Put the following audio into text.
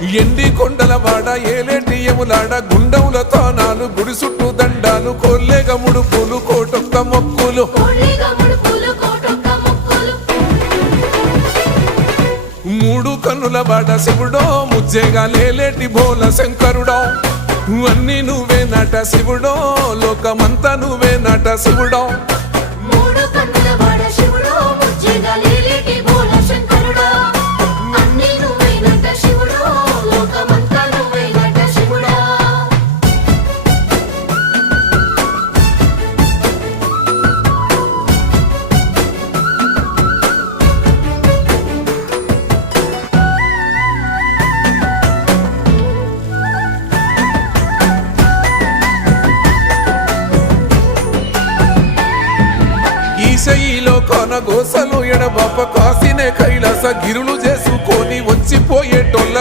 ఎండి కొండల వాడ ఏలేటియములాడ గుండముల తానాలు గుడి చుట్టూ దండాలు కొల్లేగ ముడుపులు కోటొక్క మొక్కులు మూడు కన్నుల బాట శివుడో ముజ్జేగా లేలేటి బోల శంకరుడో అన్ని నువ్వే నట శివుడో లోకమంతా నువ్వే నట శివుడో ఈశయిలో కొనగోసలు ఎడబాప కాసినే కైలాస గిరులు చేసుకొని వచ్చిపోయేటోళ్ళ